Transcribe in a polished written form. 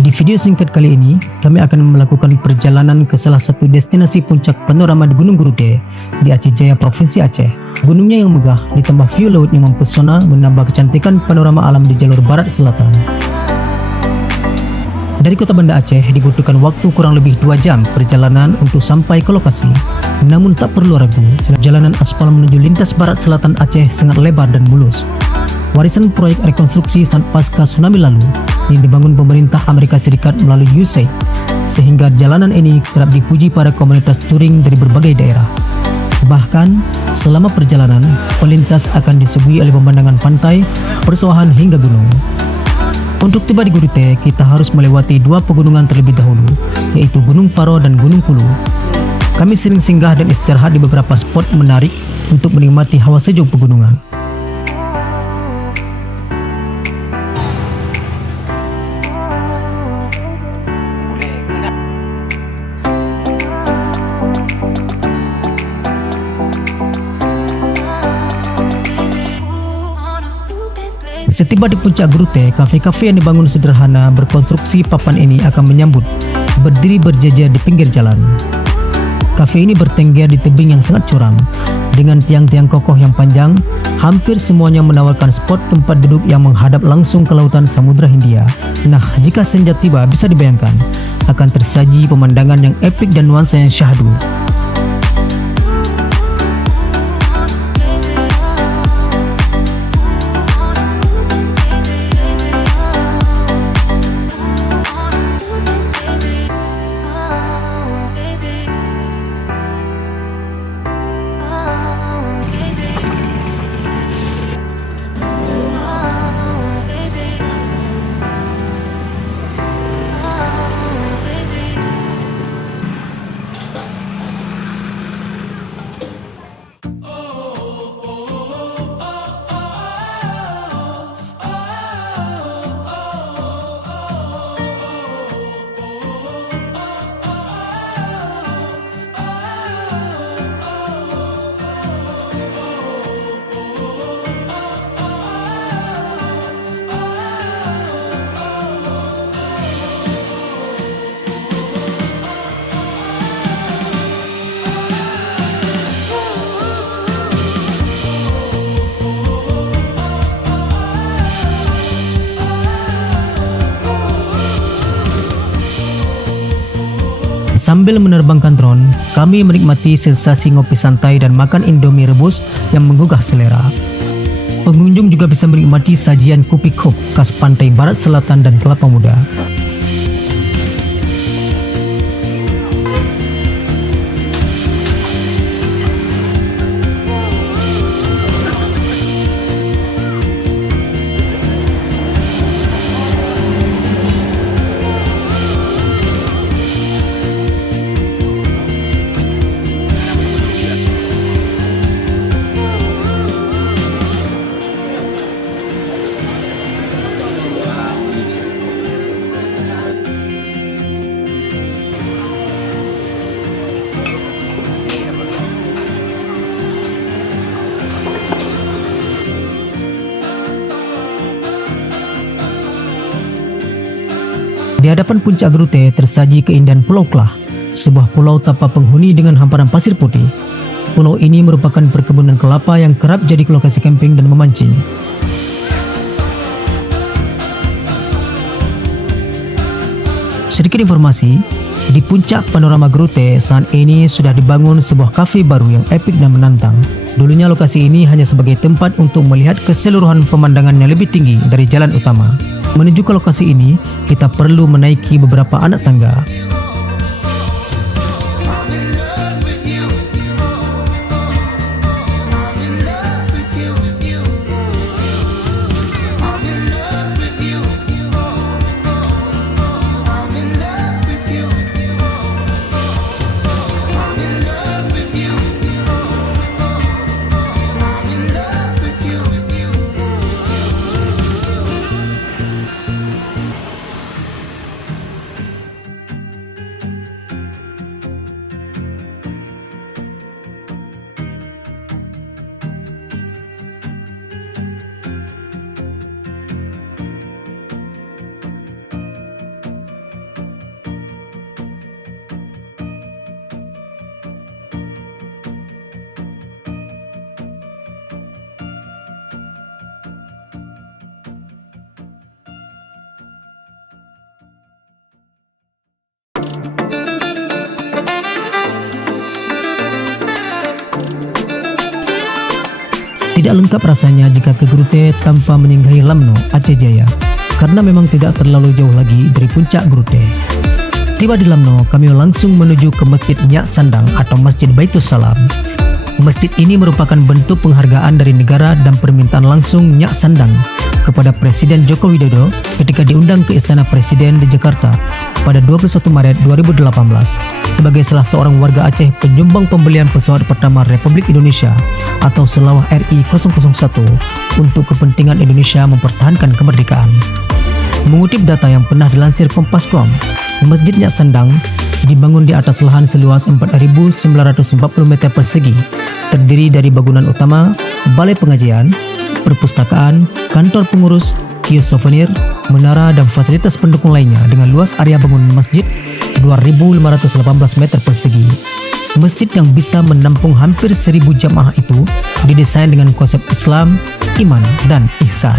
Di video singkat kali ini, kami akan melakukan perjalanan ke salah satu destinasi puncak panorama di Gunung Gurute di Aceh Jaya, Provinsi Aceh. Gunungnya yang megah ditambah view laut yang mempesona menambah kecantikan panorama alam di jalur barat selatan. Dari kota Banda Aceh dibutuhkan waktu kurang lebih 2 jam perjalanan untuk sampai ke lokasi. Namun tak perlu ragu, jalanan aspal menuju lintas barat selatan Aceh sangat lebar dan mulus. Warisan proyek rekonstruksi saat pasca tsunami lalu yang dibangun pemerintah Amerika Serikat melalui USAID, sehingga jalanan ini kerap dipuji para komunitas touring dari berbagai daerah. Bahkan, selama perjalanan, pelintas akan disuguhi oleh pemandangan pantai, persawahan hingga gunung. Untuk tiba di Gurute, kita harus melewati 2 pegunungan terlebih dahulu, yaitu Gunung Paro dan Gunung Pulu. Kami sering singgah dan istirahat di beberapa spot menarik untuk menikmati hawa sejuk pegunungan. Setiba di puncak Gurute, kafe-kafe yang dibangun sederhana berkonstruksi papan ini akan menyambut, berdiri berjajar di pinggir jalan. Kafe ini bertengger di tebing yang sangat curam, dengan tiang-tiang kokoh yang panjang. Hampir semuanya menawarkan spot tempat duduk yang menghadap langsung ke lautan Samudra Hindia. Nah, jika senja tiba, bisa dibayangkan akan tersaji pemandangan yang epik dan nuansa yang syahdu. Sambil menerbangkan drone, kami menikmati sensasi ngopi santai dan makan indomie rebus yang menggugah selera. Pengunjung juga bisa menikmati sajian kopi kop khas pantai barat selatan dan kelapa muda. Di hadapan puncak Gurute tersaji keindahan Pulau Klah, sebuah pulau tanpa penghuni dengan hamparan pasir putih. Pulau ini merupakan perkebunan kelapa yang kerap jadi lokasi camping dan memancing. Sedikit informasi, di puncak panorama Gurute saat ini sudah dibangun sebuah kafe baru yang epik dan menantang. Dulunya lokasi ini hanya sebagai tempat untuk melihat keseluruhan pemandangan yang lebih tinggi dari jalan utama. Menuju ke lokasi ini, kita perlu menaiki beberapa anak tangga. Tidak lengkap rasanya jika ke Grute tanpa menyinggahi Lamno, Aceh Jaya, karena memang tidak terlalu jauh lagi dari puncak Grute. Tiba di Lamno, kami langsung menuju ke Masjid Nyak Sandang atau Masjid Baitus Salam. Masjid ini merupakan bentuk penghargaan dari negara dan permintaan langsung Nyak Sandang kepada Presiden Joko Widodo ketika diundang ke Istana Presiden di Jakarta pada 21 Maret 2018 sebagai salah seorang warga Aceh penyumbang pembelian pesawat pertama Republik Indonesia atau Selawah RI-001 untuk kepentingan Indonesia mempertahankan kemerdekaan. Mengutip data yang pernah dilansir Kompas.com, Masjid Nyak Sandang dibangun di atas lahan seluas 4.940 meter persegi, terdiri dari bangunan utama, balai pengajian, perpustakaan, kantor pengurus, kios souvenir, menara, dan fasilitas pendukung lainnya dengan luas area bangunan masjid 2.518 meter persegi. Masjid yang bisa menampung hampir 1.000 jamaah itu didesain dengan konsep Islam, iman, dan ihsan.